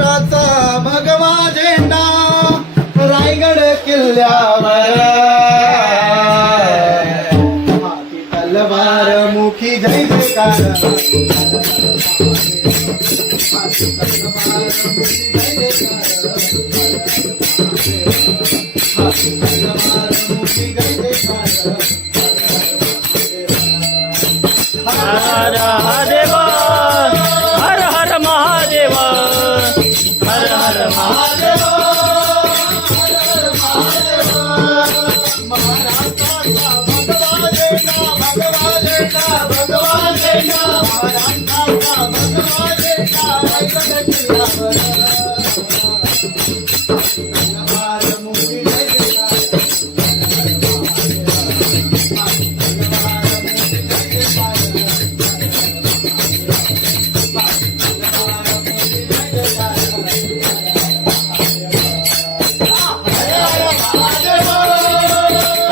महाराष्ट्राचा भगवा झेंडा रायगड किल्ल्यावर हाती तलवार मुखी जय जयकार हाती तलवार मुखी जय जयकार हाती तलवार मुखी जय जयकार हर महादेव हर हर महादेव हर हर महादेव महाराष्ट्राचा भगवा झेंडा भगवा झेंडा महाराष्ट्राचा भगवा झेंडा रायगड किल्ल्यावर तलवार मुखी जय जयकार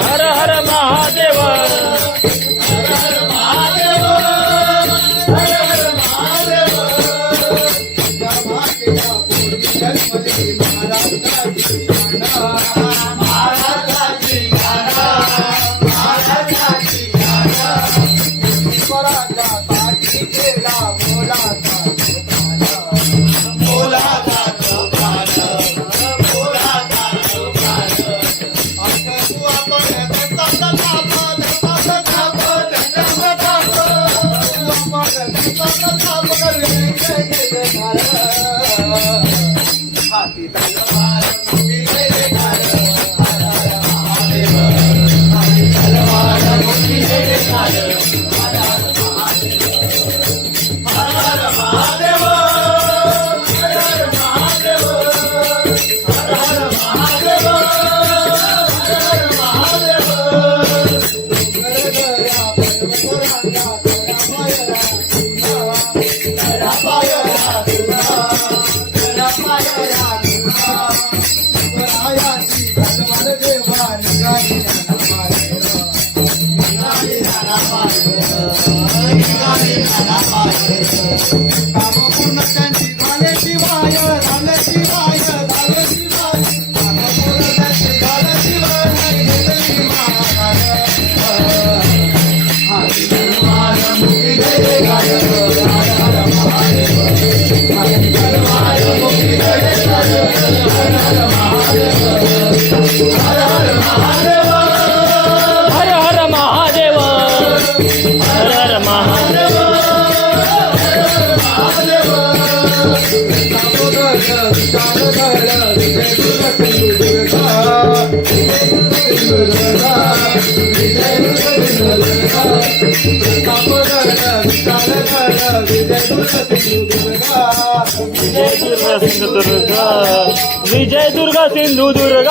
हर हर महादेव हाती तलवार मुखी जय जयकार हाती तलवार मुखी जय जयकार हर हर महादेव हर हर महादेव हर हर महादेव हर हर महादेव गरगरा पर्वतरांगा करा पायरा करा पायरा वरायाची भगवान देवा निघाली काम पूर्ण त्यांची झाले शिवाय झाले शिवाय झाले शिवाय काम पूर्ण त्यांची झाले शिवाय नाही गेली महाराज हाती तलवार मुखी जय जयकार हर हर महादेव हाती तलवार मुखी जय जयकार हर हर महादेव हर हर महादेव हर हर महादेव हर हर महादेव विजय दुर्गा सिंधुदुर्ग विजय दुर्गा सिंधुदुर्ग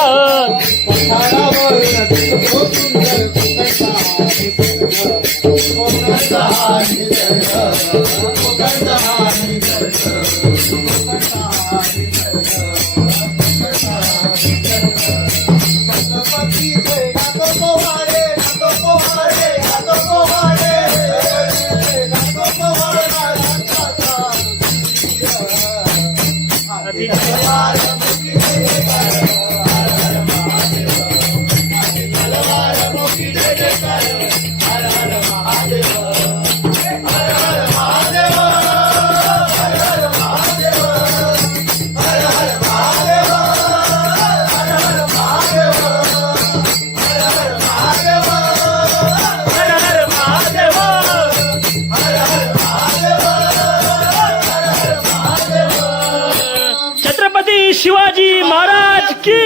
छत्रपती शिवाजी महाराज की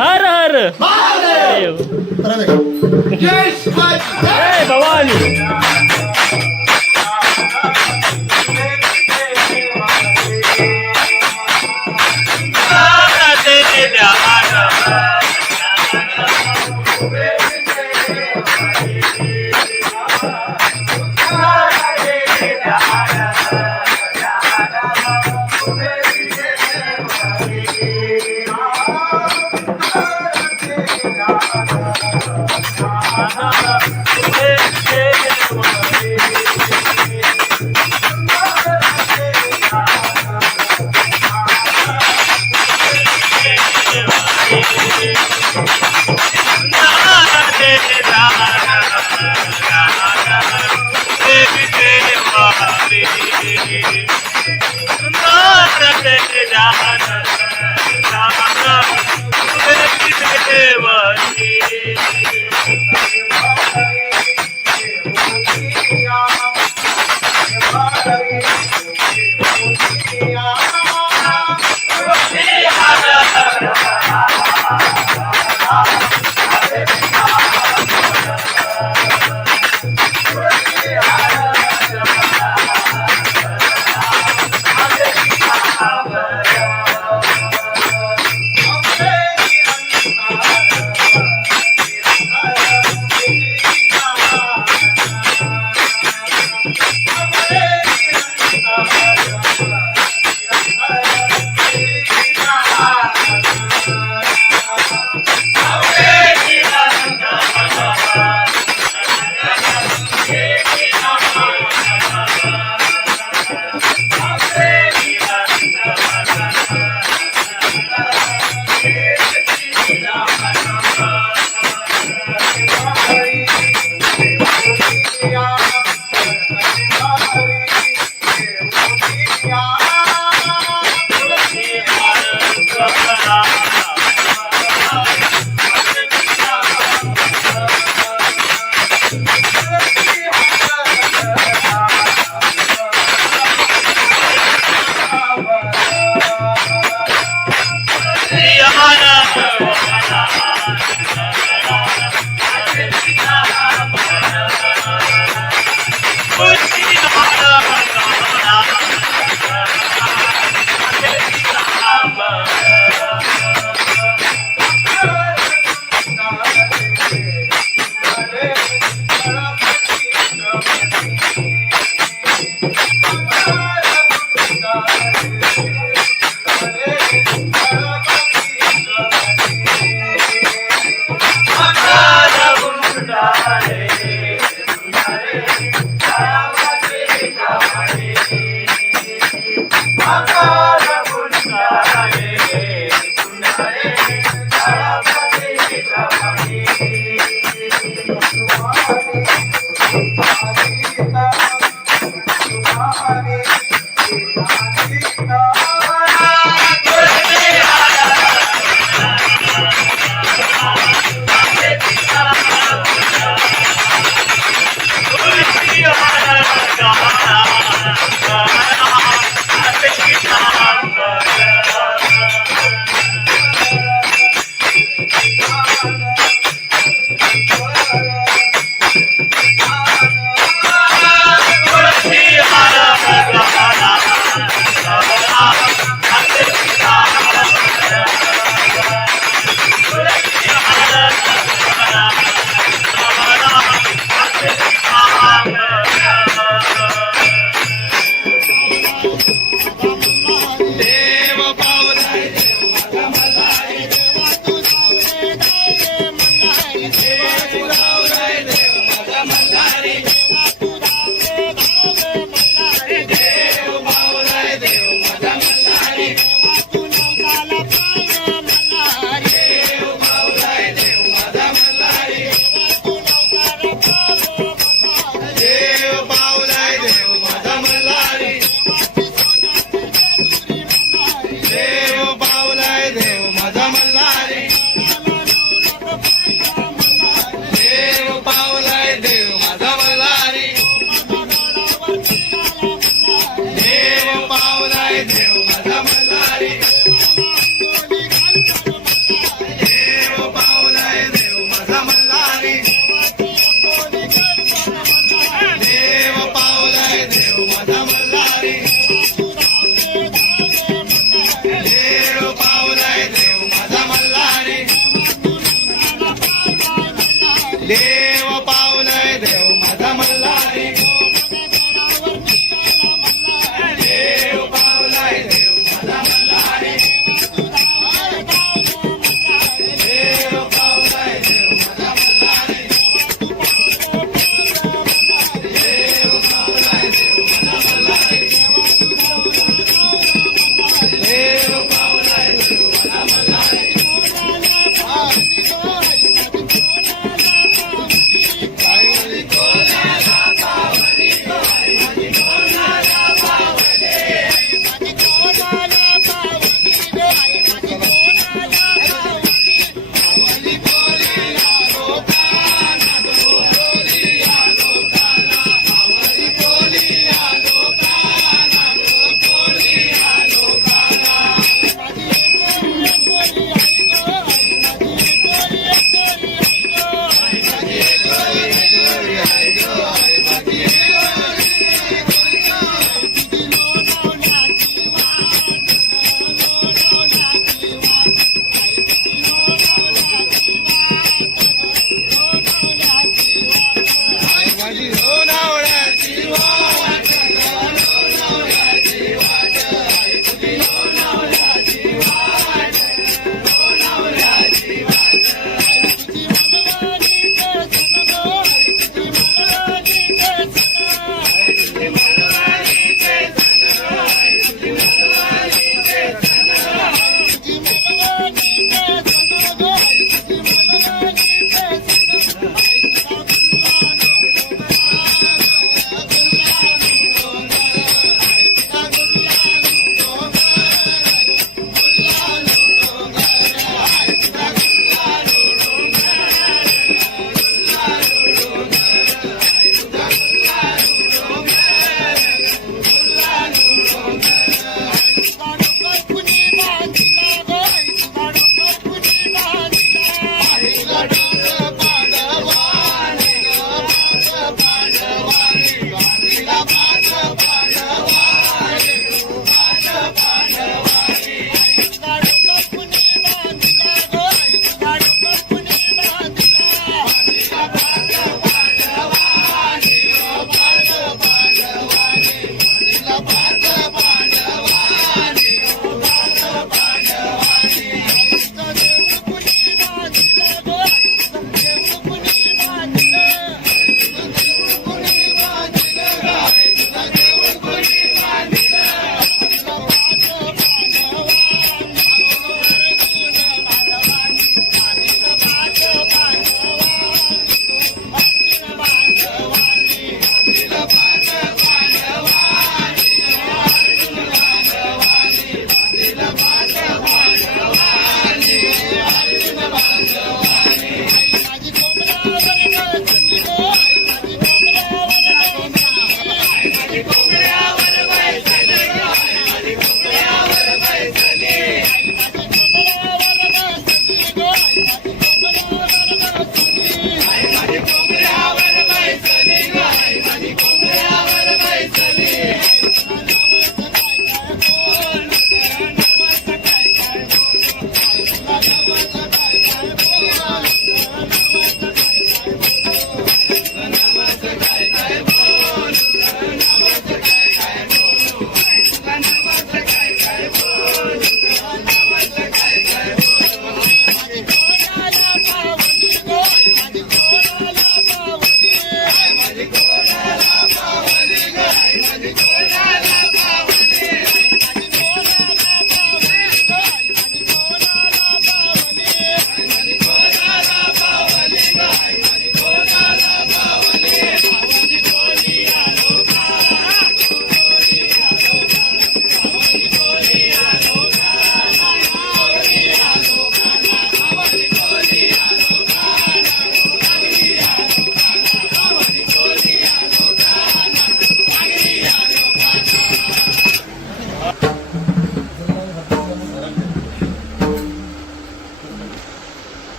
हर हर महादेव जय भवानी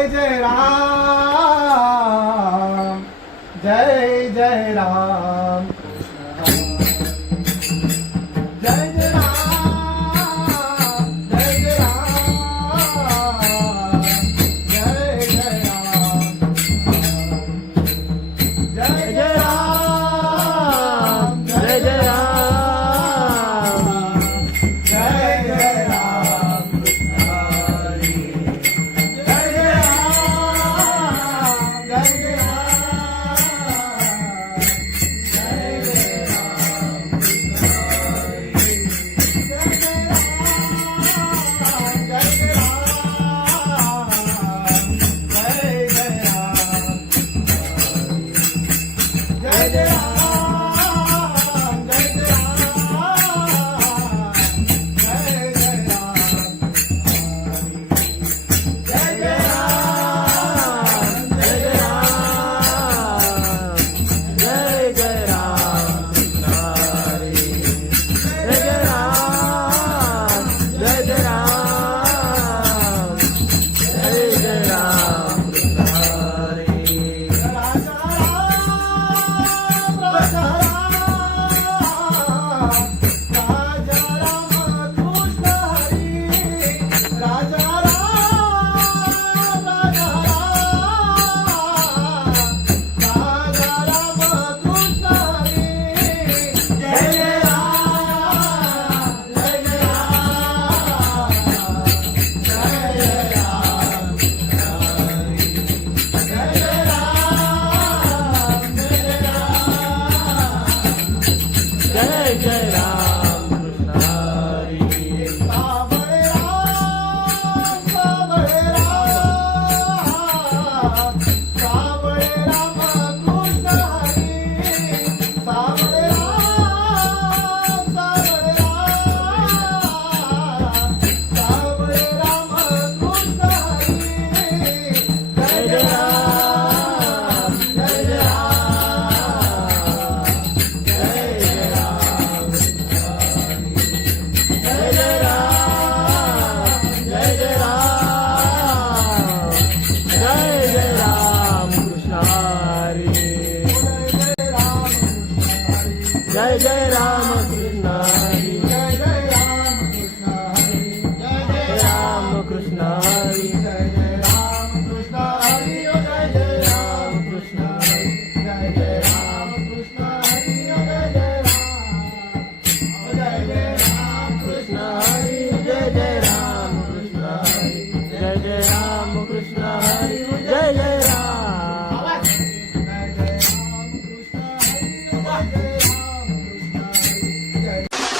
जय जय राम जय जय राम जय जय राम जय जय राम जय जय राम जय जय राम जय जय राम जय जय राम हरी जय जय राम जय जय जय जय राम कृष्ण हरी जय जय राम कृष्ण हरी जय जय राम कृष्ण हरी जय जय राम कृष्ण हरि ओ जय जय राम कृष्ण हरि जय जय राम कृष्ण हरि ओ जय जय राम कृष्ण हरि जय जय राम कृष्ण हरी जय जय राम कृष्ण हरी जय जय राम जय जय राम कृष्ण हरि ओ जय जय राम कृष्ण हरि जय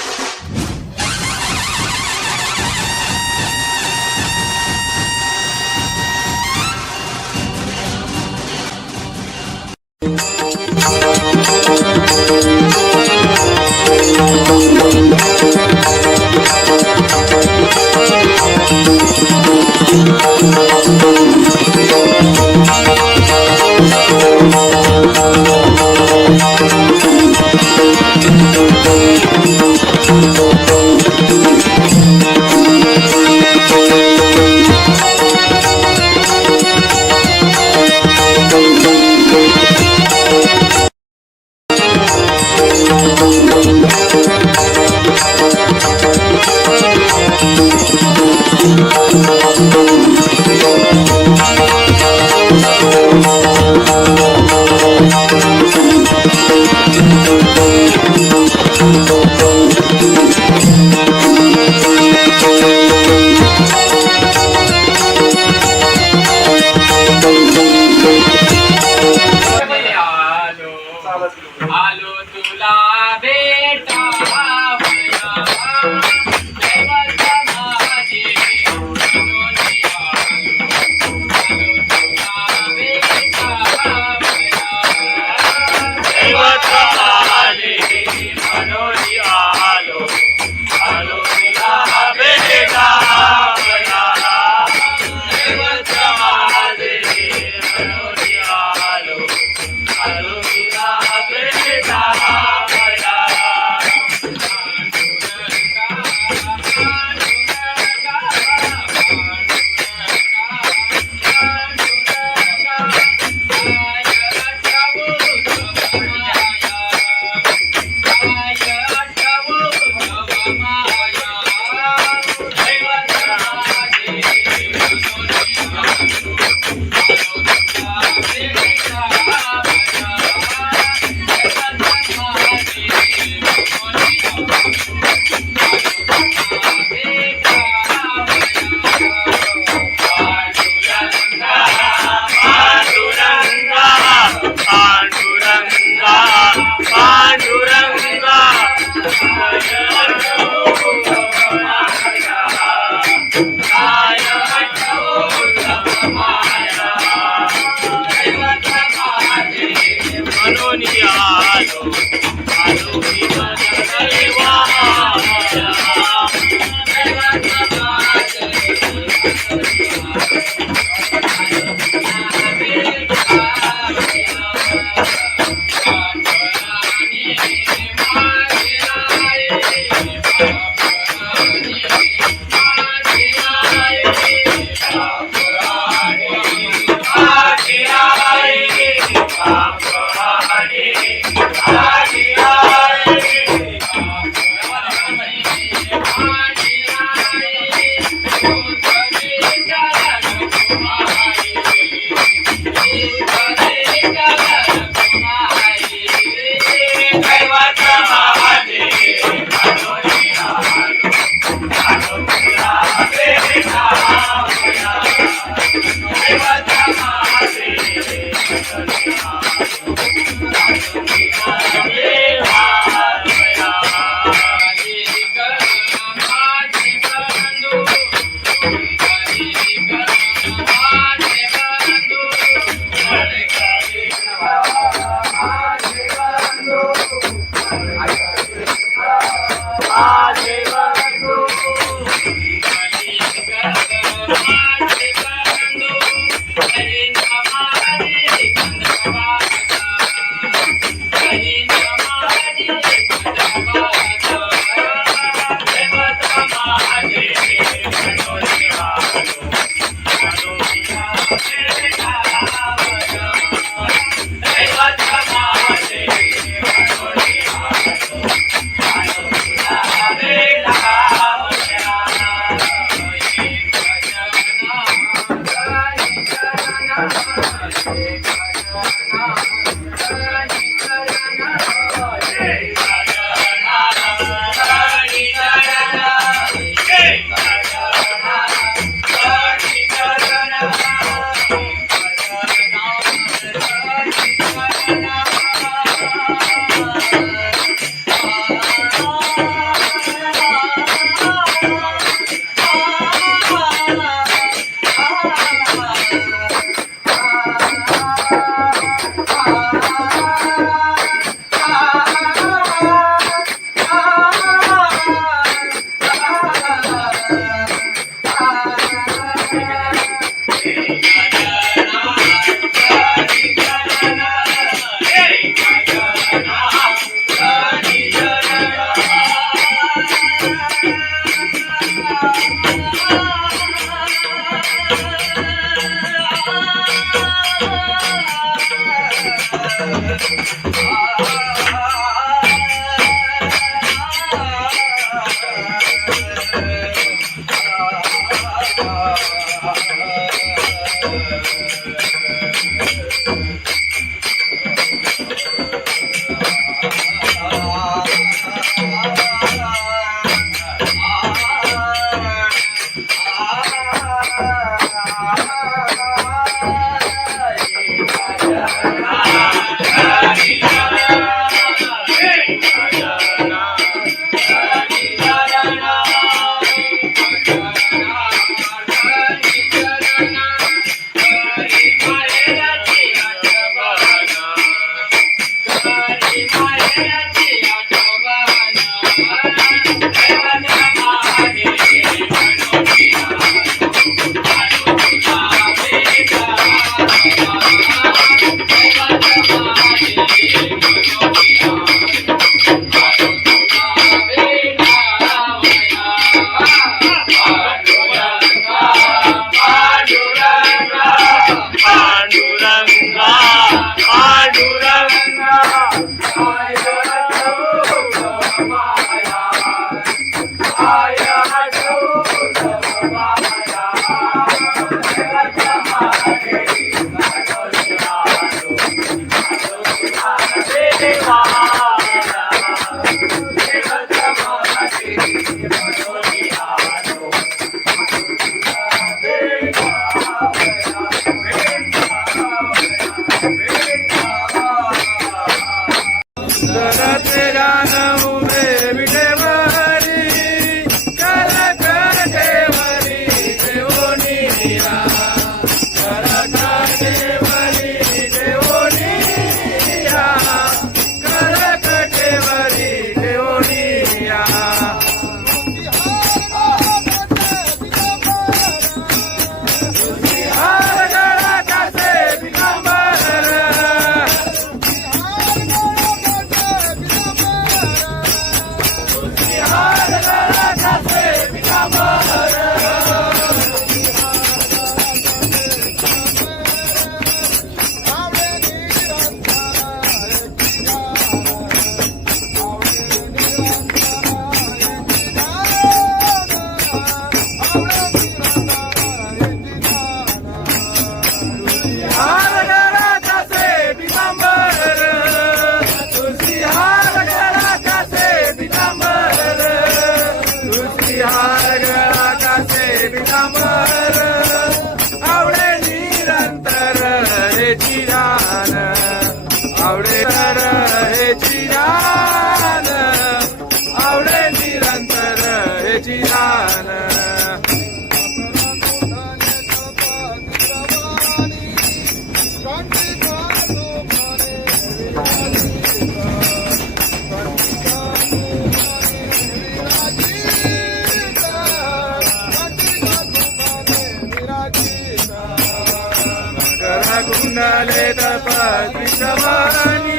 झाले तपस्वी समानी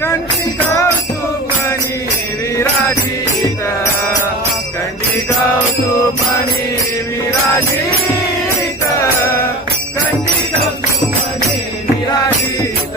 कंठी कौतुकमणी विराजित कंठी कौतुकमणी विराजित कंठी कौतुकमणी विराजित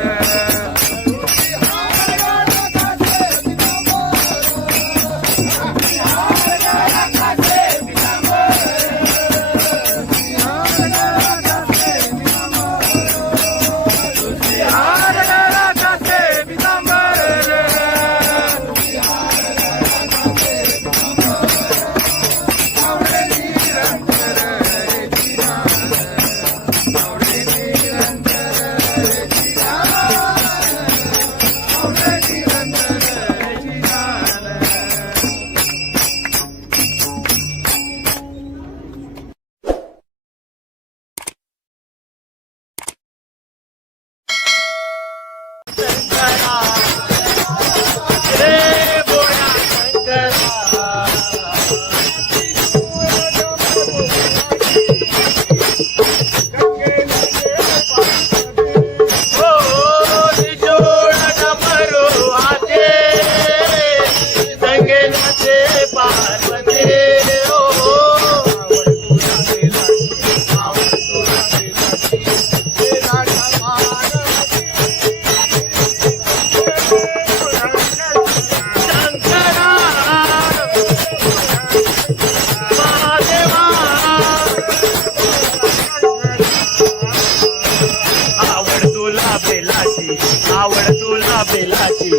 आवड तुला बेलाची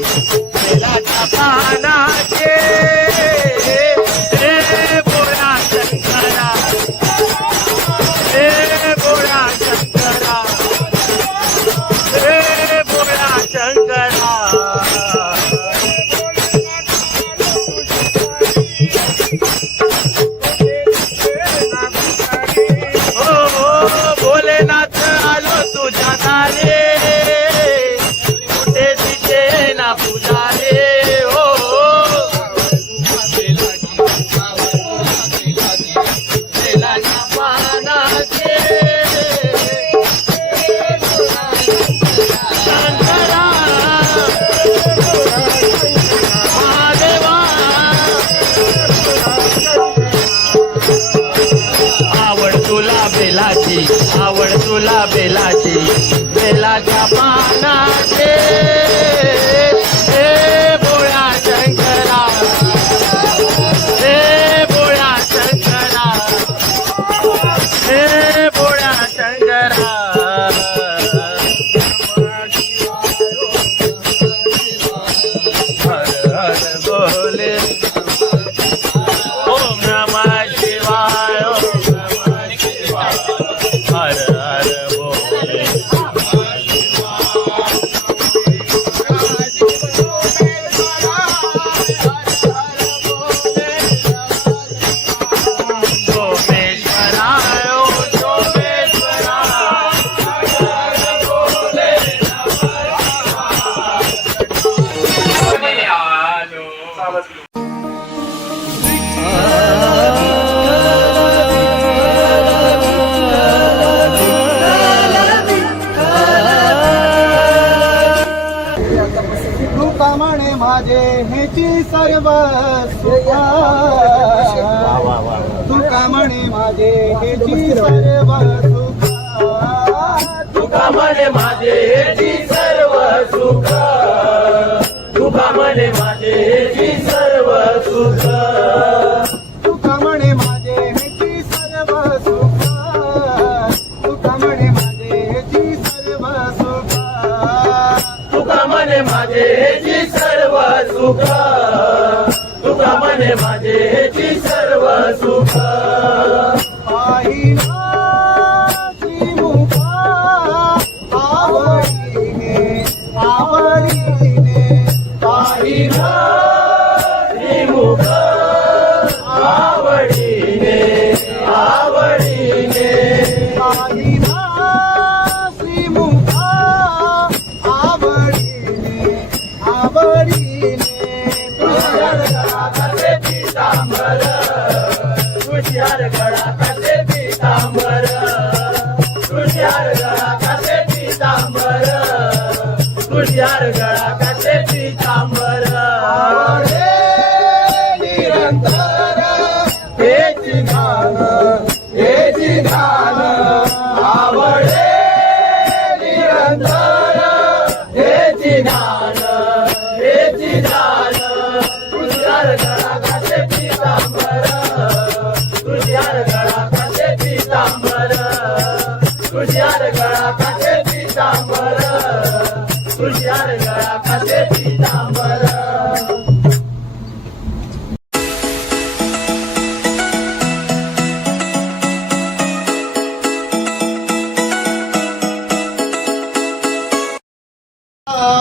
बेलाच्या पानाचे रे बोळा शंकरा रे बोळा शंकरा रे बोळा शंकरा हो भोलेनाथ आलो तुझ्या दारे पुजारे हो बेलाच्या पानाचे शंकरा महादेवा आवड तुला बेलाची आवड तुला बेलाची बेलाच्या पानाचे तुका म्हणे माझे हेची सर्व सुखा तुका म्हणे माझे हेची सर्व सुखा तुका म्हणे माझे हेची सर्व सुख तुका म्हणे माझे हेची सर्व सुख तुका म्हणे माझे हेची सर्व सुखा तुका म्हणे माझे हेची सर्व सुखा तुका म्हणे माझे हेची सर्व सुख तुका म्हणे माझे हेची सर्व सुख पाहिला श्रीमुखा आवडीने आवडीने पाहिला श्रीमुख आवडीने आवडीने पाहिला श्रीमुखा आवडीने आवडीने तुषार गळा कसे पीतांबर तुषार गळा कसे पीतांबर तुषार गळा कसे पीतांबर तुझ्यार गळा काटे पितांबर आवडे निरंतर हेची ध्यान आवडे निरंतर हेची ध्यान तुझ्यार गळा काटे पितांबर तुझ्यार गळा काटे पितांबर तुझ्यार गळा काटे पितांबर तुझ्यार गळा काटे पितांबर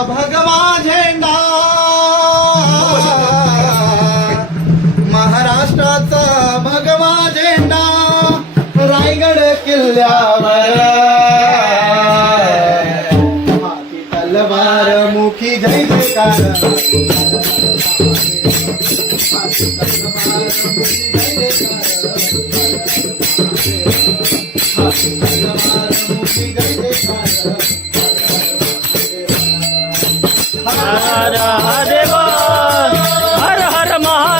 भगवा झेंडा महाराष्ट्राचा भगवा झेंडा रायगड किल्ल्यावर हाती तलवार मुखी जय जयकार हाती तलवार मुखी जय जयकार हाती तलवार मुखी जय जयकार हर महादेव हर हर महादेव हर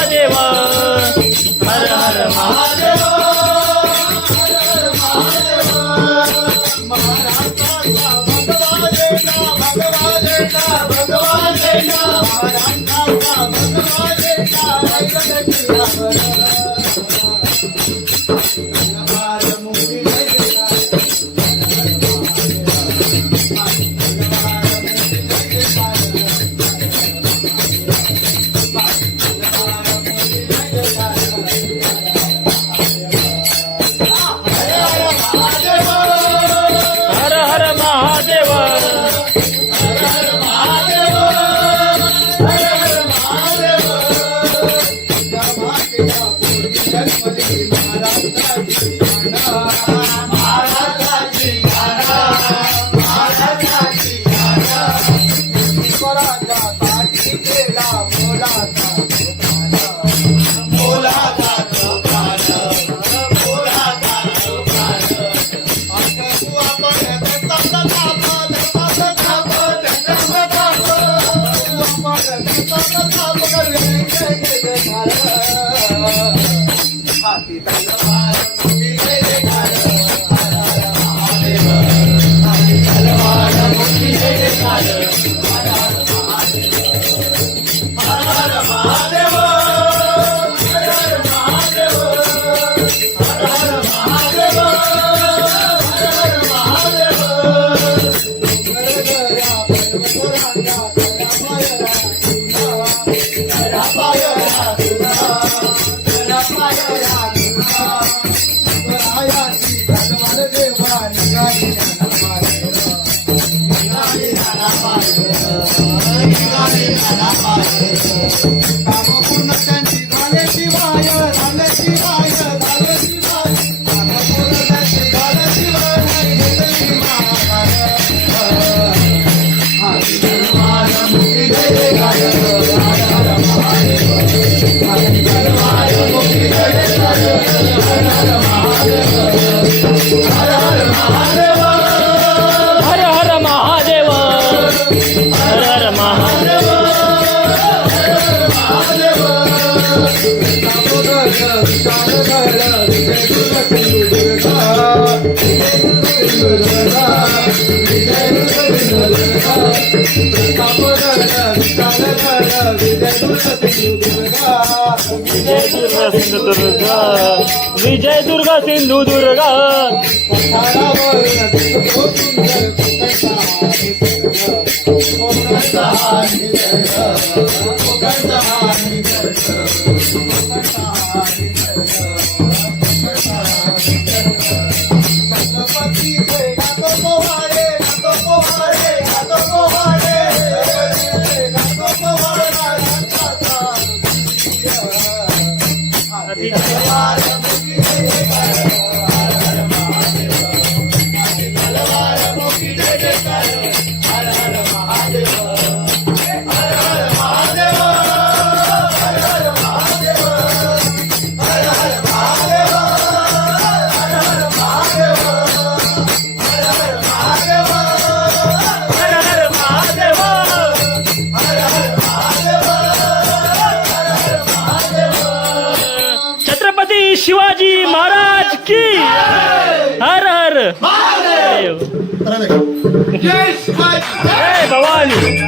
हर महादेव हर हर महादेव हर हर महादेव हर हर महादेव विजय दुर्गा सिंधुदुर्ग हर हर महादेव शिवाजी महाराज की हर हर महादेव. जय शिवाजी. जय भवानी.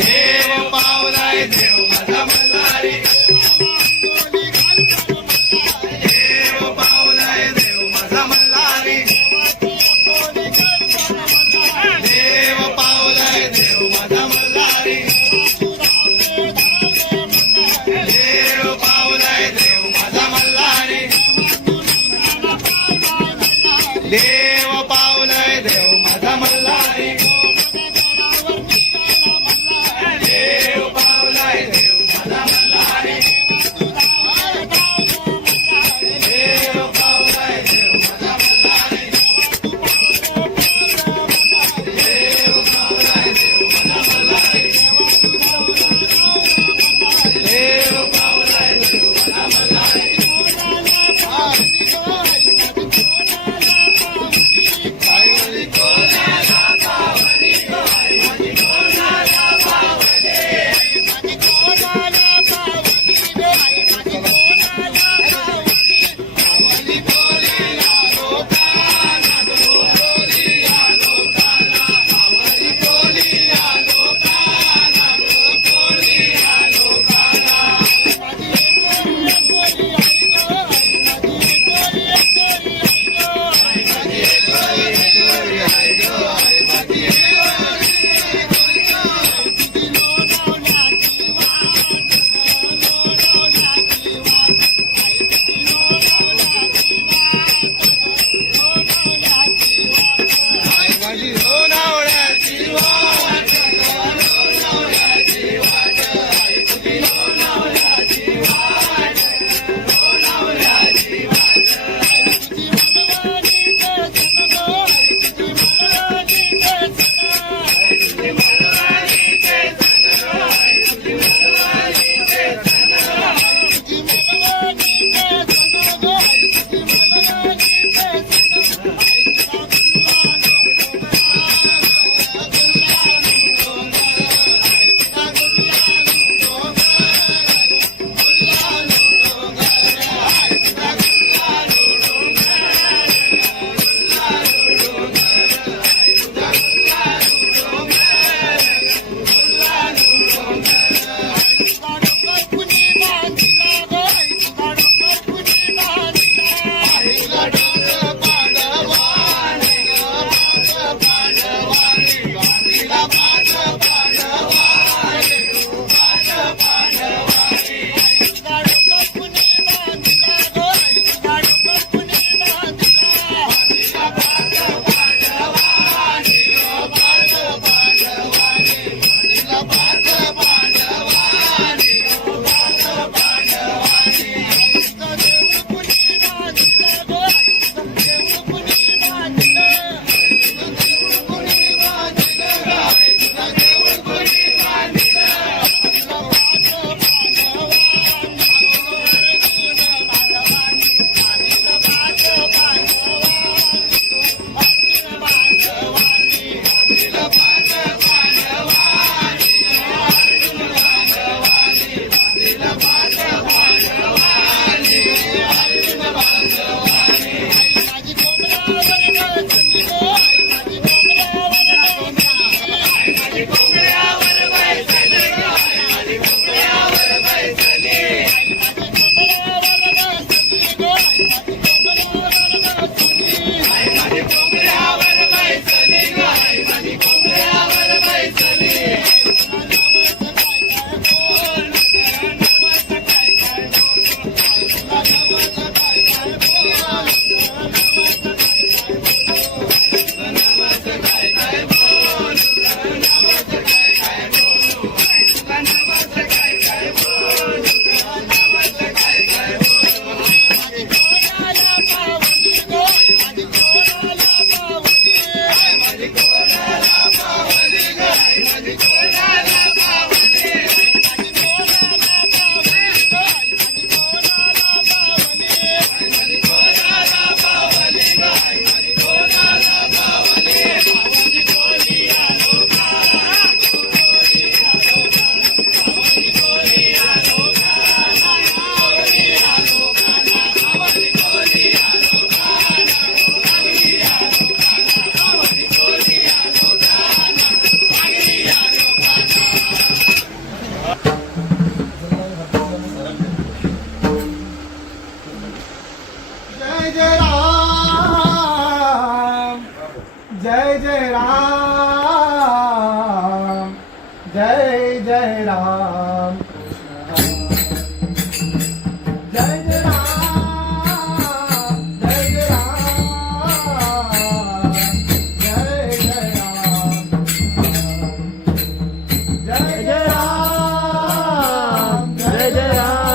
देव पावलाय देव माझा मल्हारी. जय राम जय जय राम जय जय राम जय जय राम जय जय राम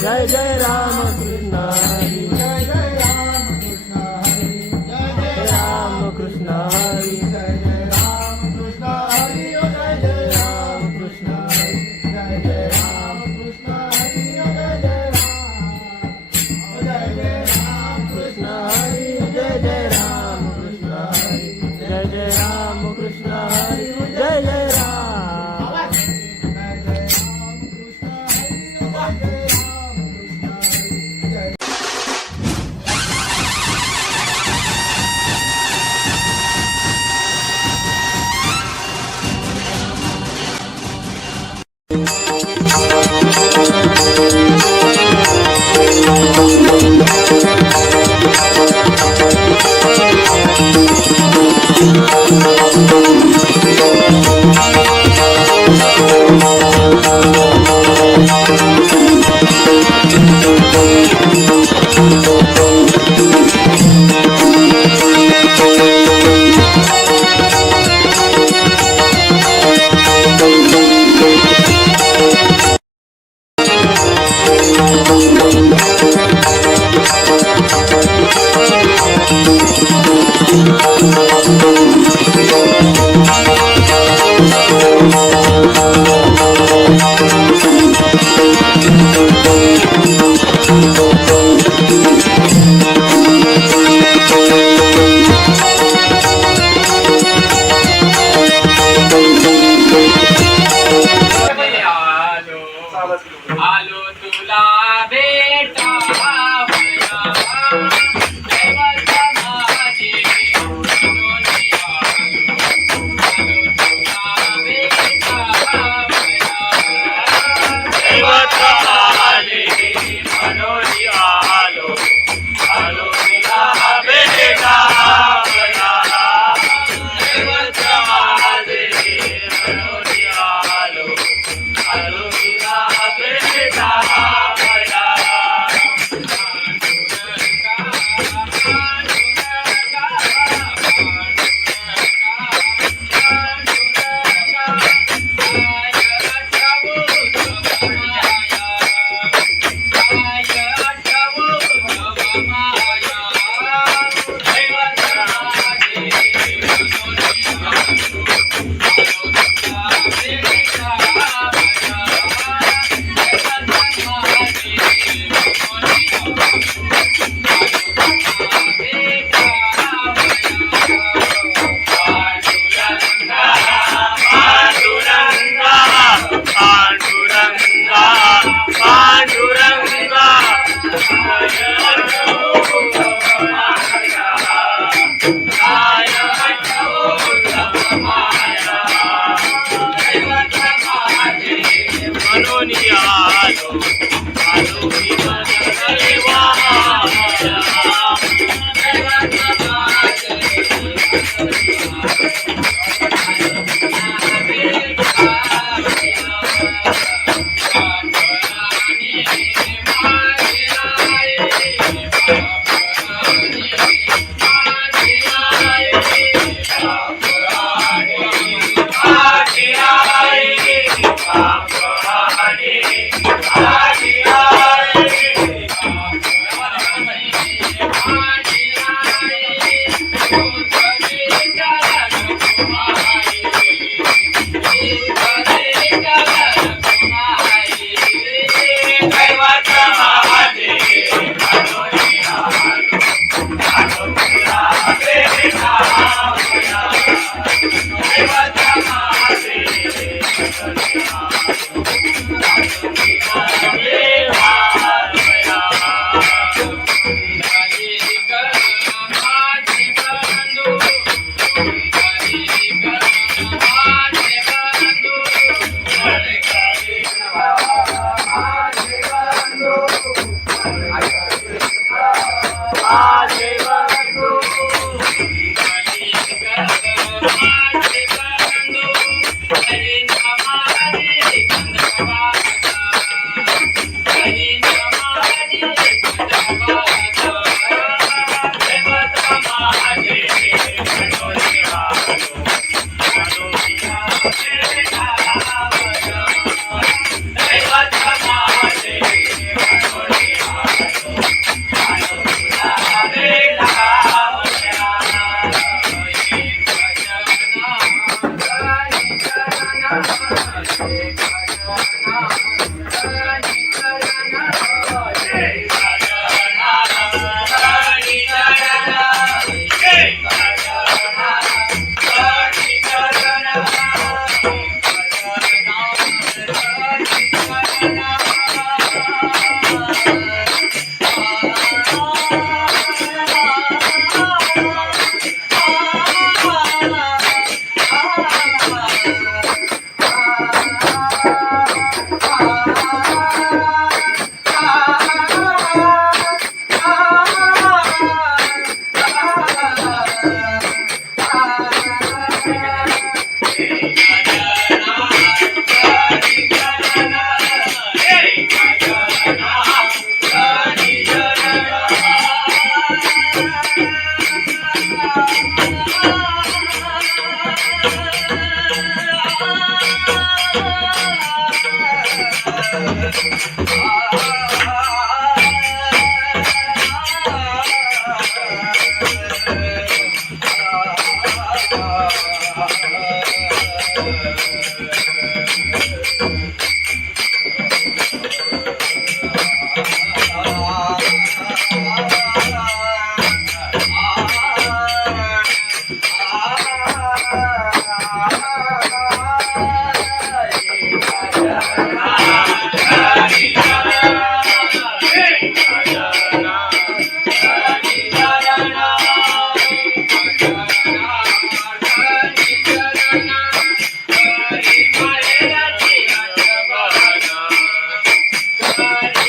जय जय राम जय जय राम कृष्ण हरी जय जय राम कृष्ण हरी जय जय राम कृष्ण हरी जय जय राम कृष्ण हरी जय जय राम कृष्ण हरी जय जय राम कृष्ण हरी जय जय राम कृष्ण हरी जय जय राम कृष्ण हरी जय जय राम कृष्ण हरी जय जय राम आलो तुला भेटावया देवाचा माझे म्हणून आलो तुला भेटावया देवाचा माझे म्हणून आलो तुला भेटावया देवाचा माझे म्हणून आलो तुला भेटावया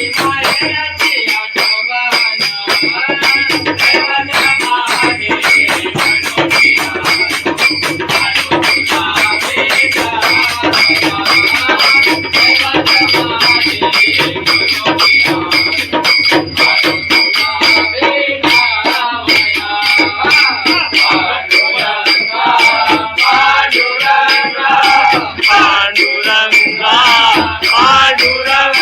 मायेची आठवण दैवत माझे मनोजी आलो तुला भेटावया दैवत माझे मनोजी आलो तुला भेटावया पांडुरंगा पांडुरंगा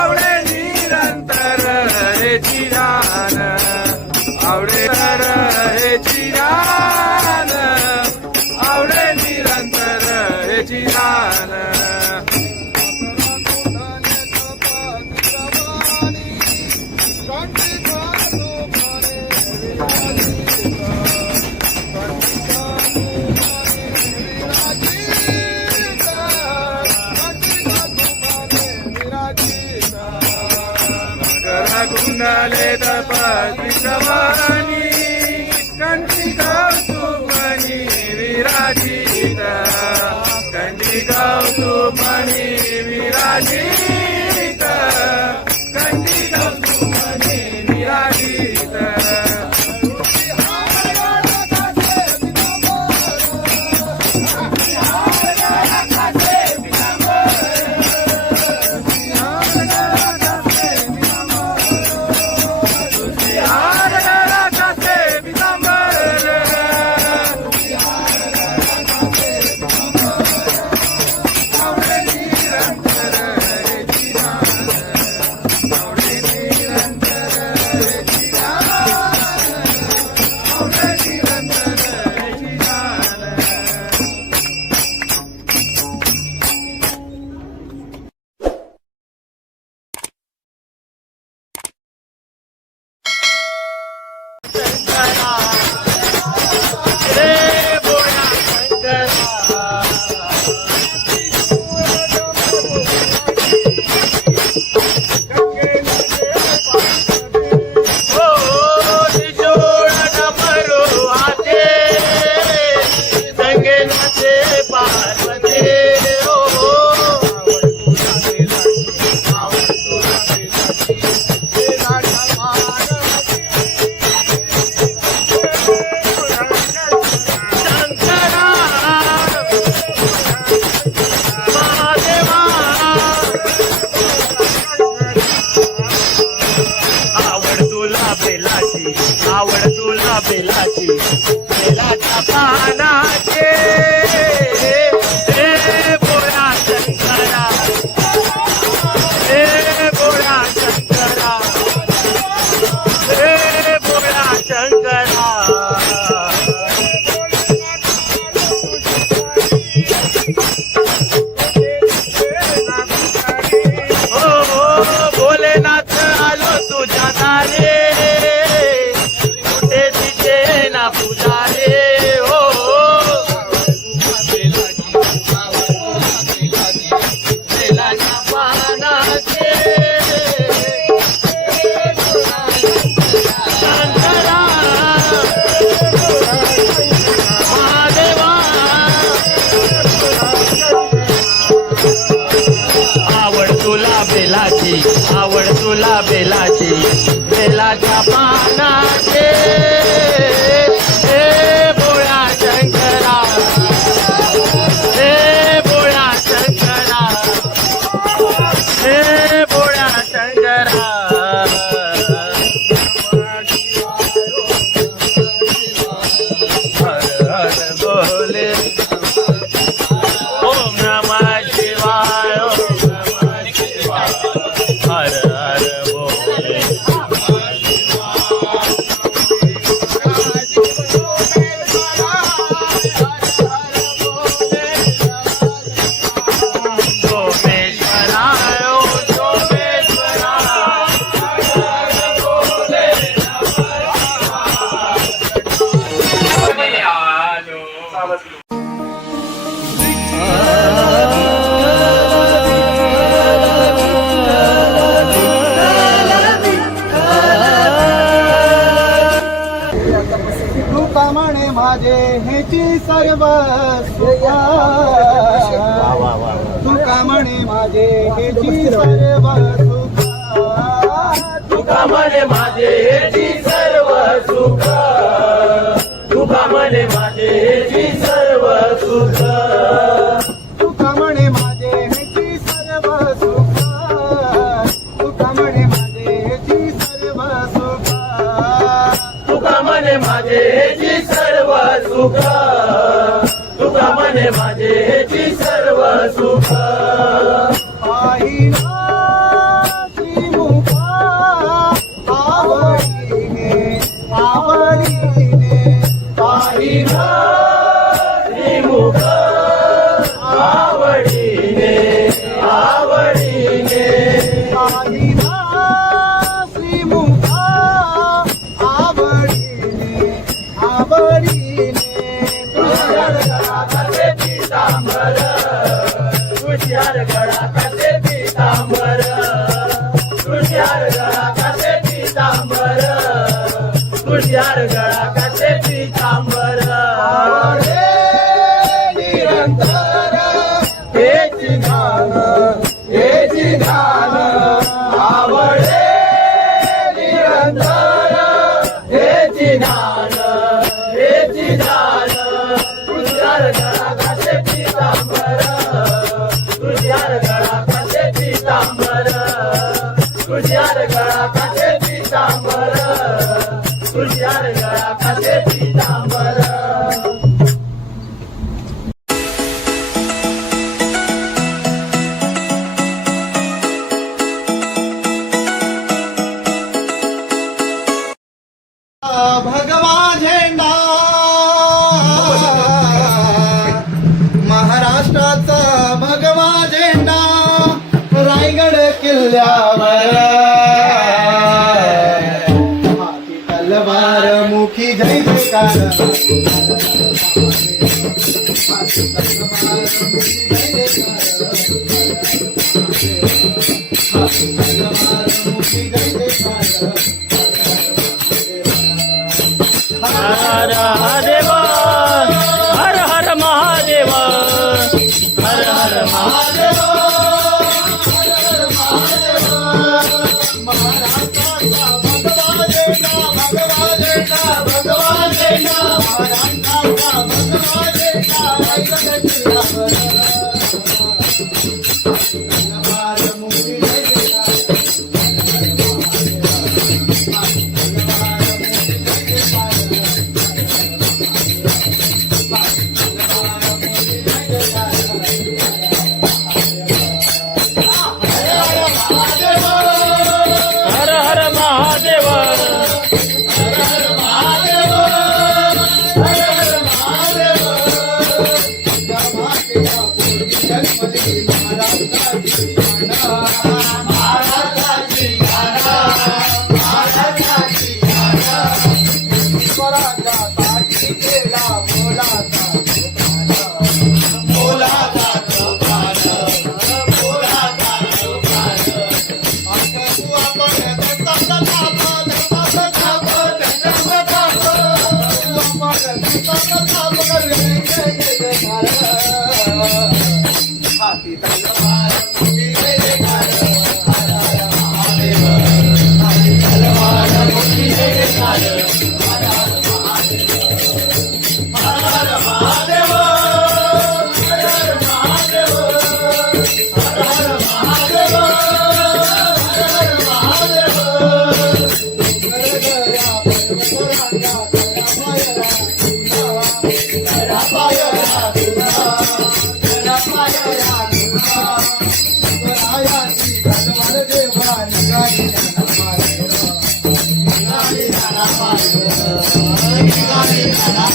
आवडे निरंतर हे चिरान आवडे हे चिरान आवडे निरंतर हे चिरान कुंडले तपस्वी शवानी कंठी कौतुमणी विराजित कंठी कौतुमणी विराजित कंठी कौतुमणी विराजित बेलाची बेलाच्या पानाचे रे बोळा शंकरा रे बोळा शंकरा रे बोळा शंकरा हो भोलेनाथ आलो तुझ्या दारे कुठे दिसे ना पूजा रे हो बेलाच्या पानाचे शंकरा महादेवा आवड तुला बेलाची बेलाच्या पानाचे हे भोळा शंकरा हे भोळा शंकरा हे भोळा शंकरा हर हर बोले ओम नमः शिवाय ओम नमः शिवाय हर हर बोले सोमेश्वराय ओम तुका म्हणे माझे हेची सर्व सुखा तुका म्हणे माझे हेची सर्व सुखा तुका म्हणे माझे हेची सर्व सुख तुका म्हणे माझे हेची सर्व सुख तुका म्हणे माझे हेची सर्व सुखा तुका म्हणे माझे हेची सर्व सुखा तुका म्हणे माझे हेची सर्व सुख तुका म्हणे माझे हेची सर्व सुख पाहिला श्रीमुखा आवडीने आवडीने पाहिला श्रीमुख आवडीने आवडीने पाहिला श्रीमुखा आवडीने आवडीने तुषार गळा कसे पितांबर तुषार गळा कसे पितांबर तुषार गळा कसे पितांबर आवडे निरंतर हेची ज्ञान आवडे निरंतर हेची ज्ञान तुषार गळा कसे पितांबर तुषार गळा कसे पितांबर तुषार गळा कसे पितांबर तुषार गळा कसे पितांबर भगवा झेंडा महाराष्ट्राचा भगवा झेंडा रायगड किल्ल्यावर हाती तलवार मुखी जय जयकार हाती तलवार मुखी जय जयकार हर हर हर हर महादेव हर हर महादेव हर हर महादेव हर हर महादेव हर हाती केला मोलाचा तुफान मोलाचा तुफान आठवू आपण दत्ताचा थाप दत्ताचा थाप दत्ताचा थाप आठवू आपण दत्ताचा थाप रे जय जयकार हाती तलवार मुठी जय जयकार हर हर महादेव हाती तलवार मुठी जय जयकार हर हर महादेव हर हर महादेव हर हर महादेव हर हर महादेव हर हर महादेव गरगरा पर्वतरांगा करा पायरा तुझा करा पायरा तुझा स्वरायाची तलवार देवा निघाली जाना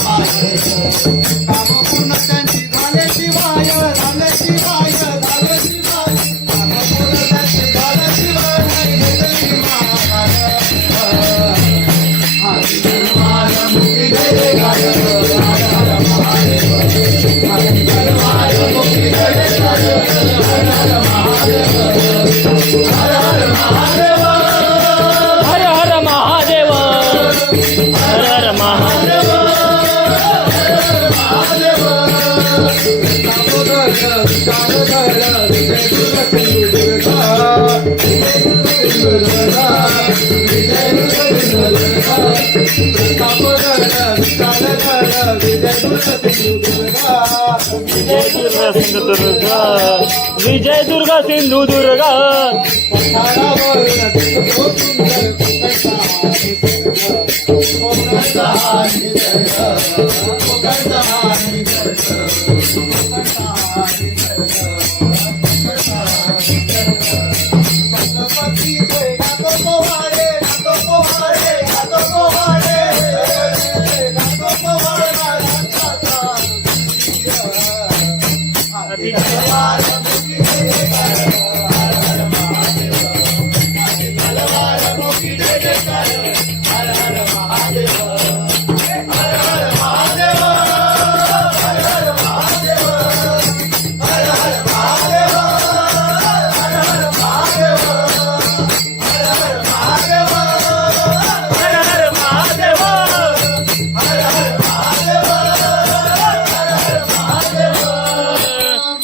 काम पूर्ण त्यांची झाले शिवाय झाले शिवाय झाले शिवाय काम पूर्ण त्यांची झाले शिवाय नाही घेतली माघार हाती तलवार मुठी जय जयकार हर हर महादेव हाती तलवार मुठी जय जयकार हर हर महादेव हर हर महादेव हर हर महादेव हर हर महादेव विजय दुर्ग सिंधुदुर्ग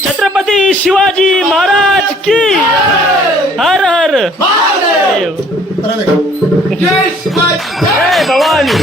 छत्रपती शिवाजी महाराज की हर हर महादेव जय भवानी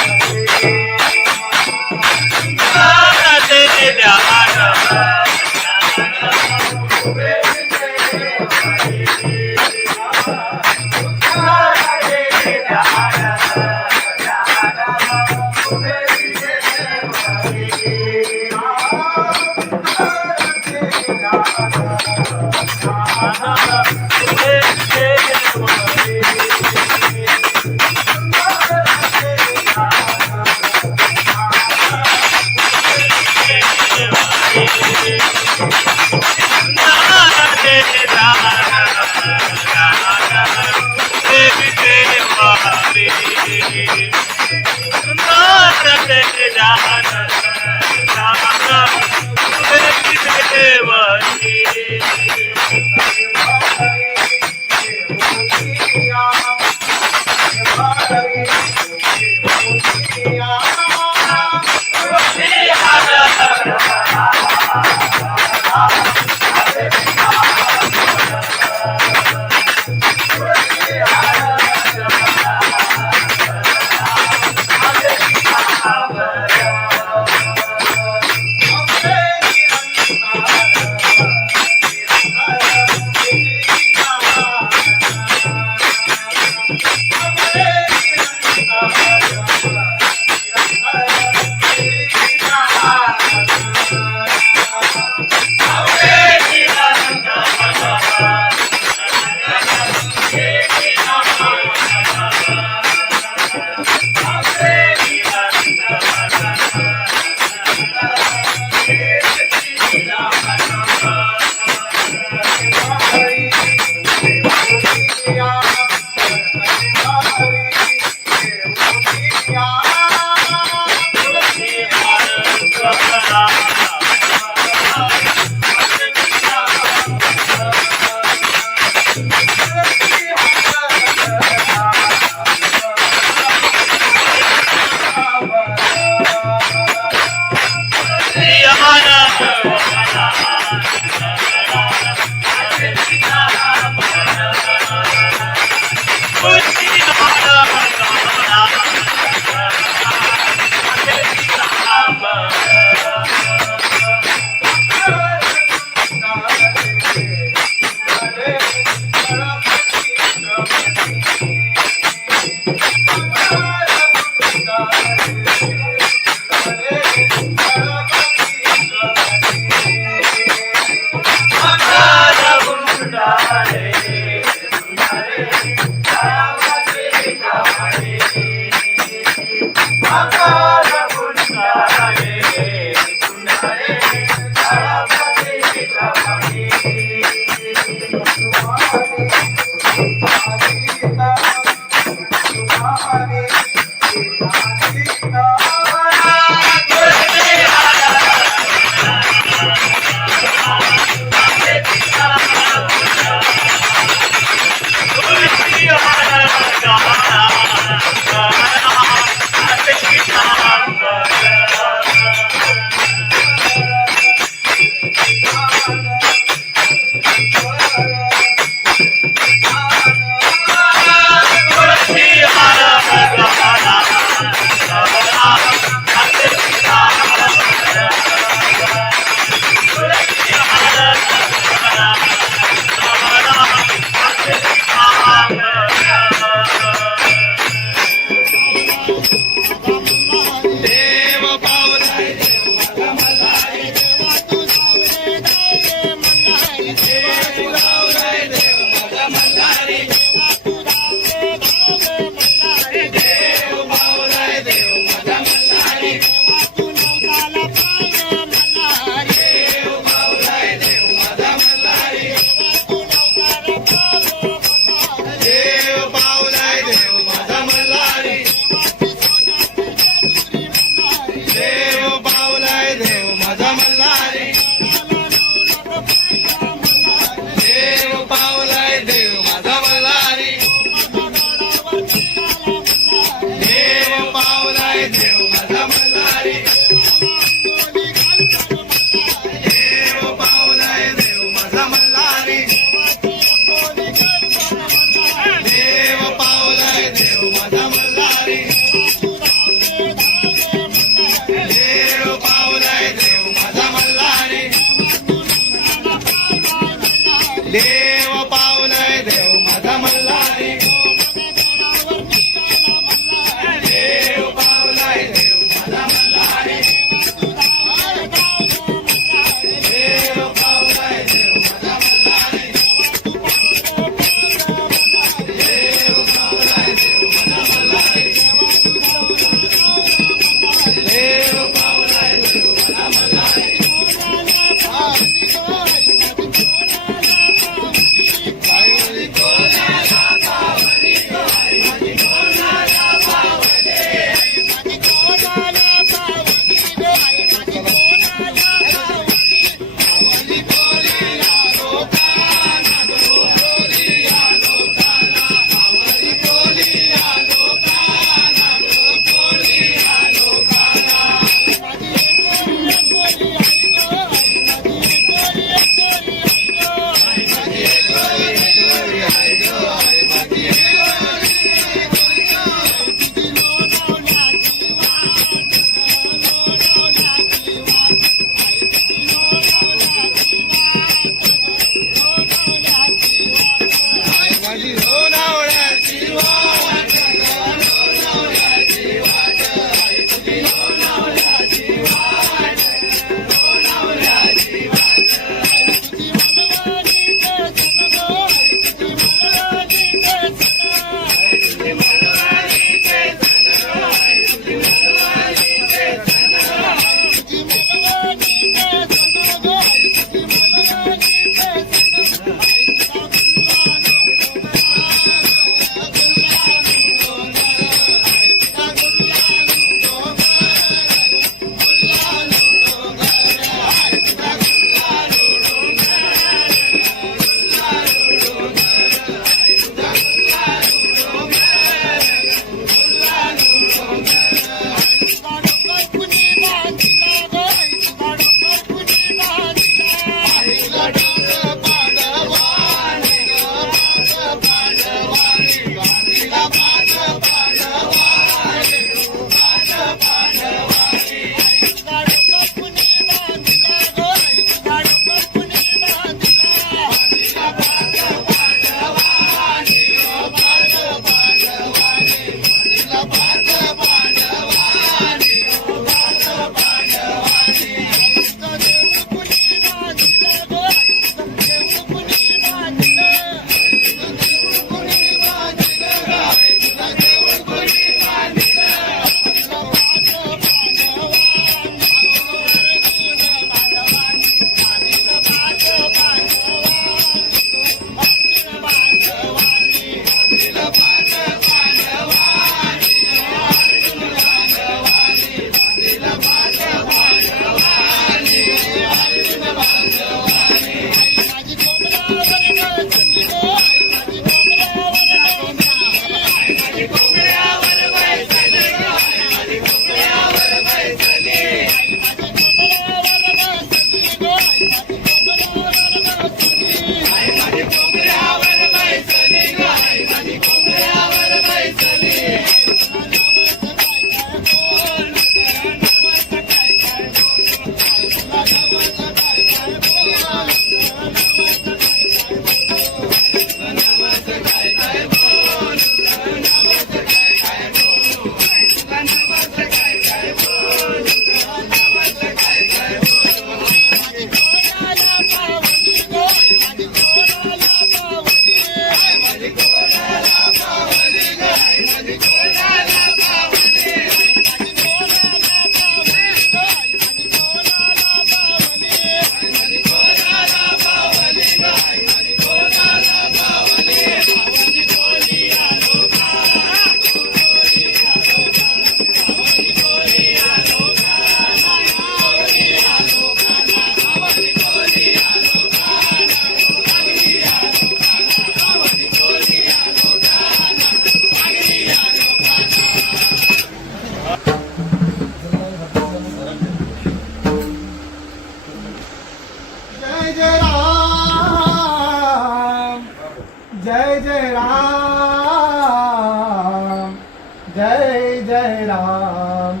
जय जय राम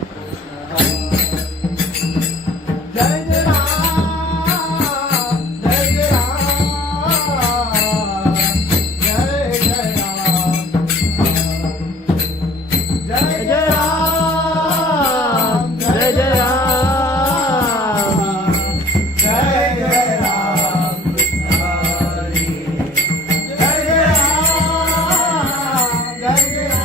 जय जय राम जय जय राम जय जय राम जय जय राम जय जय राम जय जय राम हरी जय जय राम जय जय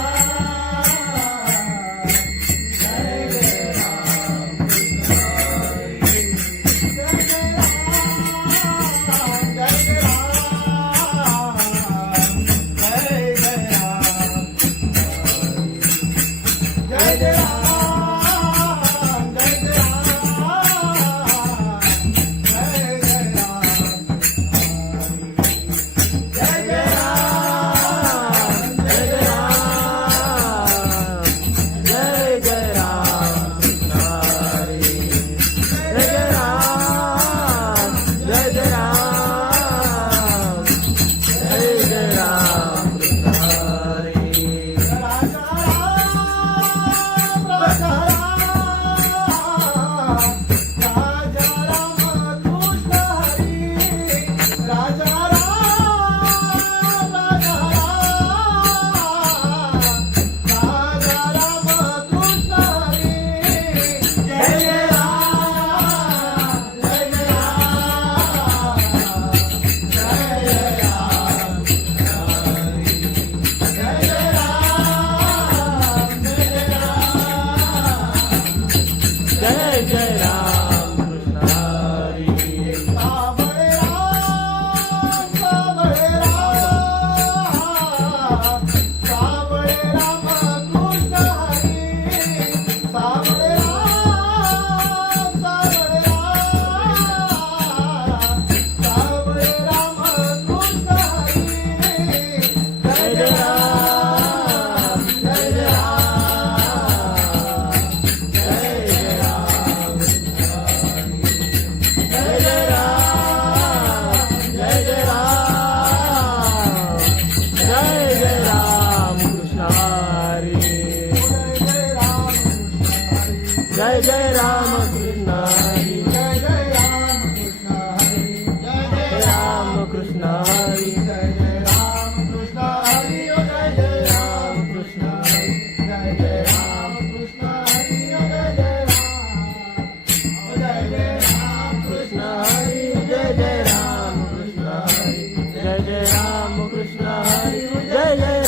जय जय राम कृष्ण हरी जय जय राम कृष्ण हरी जय जय राम कृष्ण हरी जय जय राम कृष्ण हरी जय जय राम कृष्ण हरी जय जय राम कृष्ण हरी जय जय राम कृष्ण हरी जय जय राम कृष्ण हरी जय जय राम कृष्ण हरी जय जय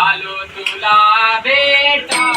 आलो तुला बेटा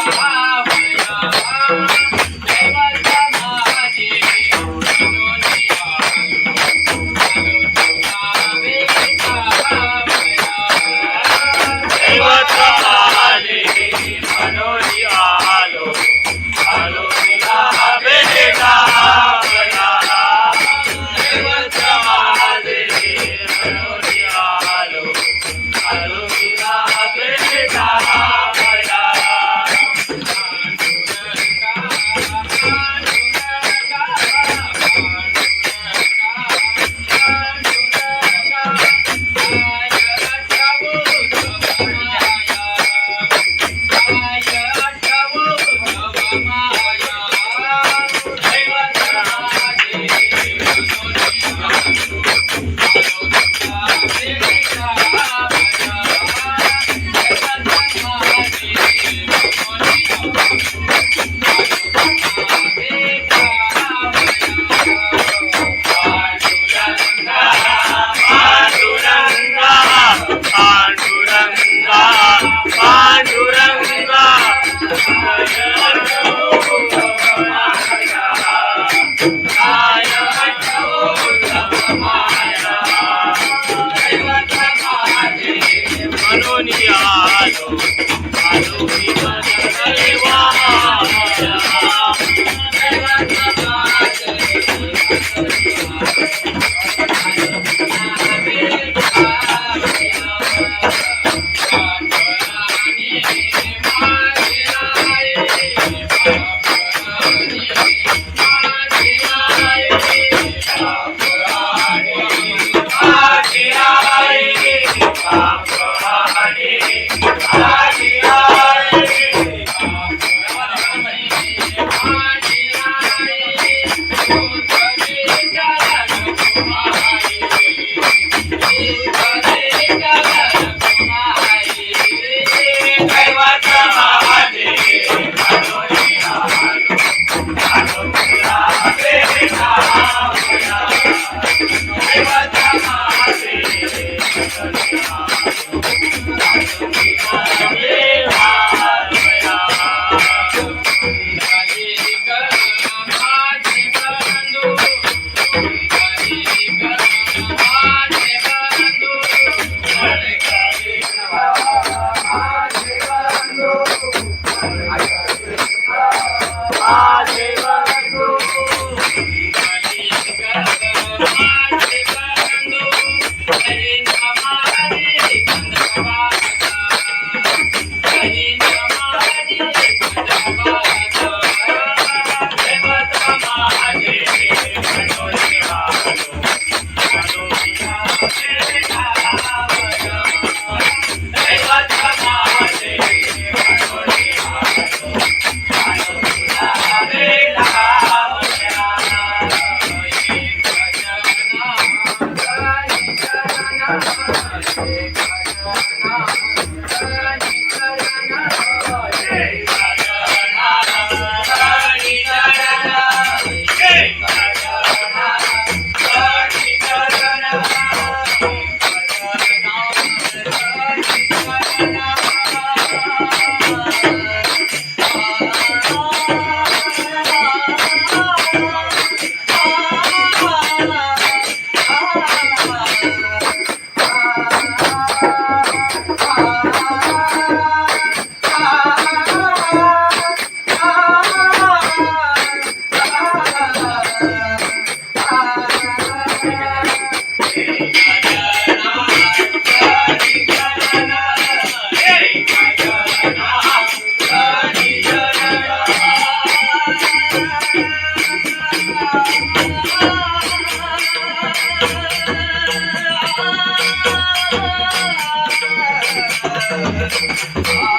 Ah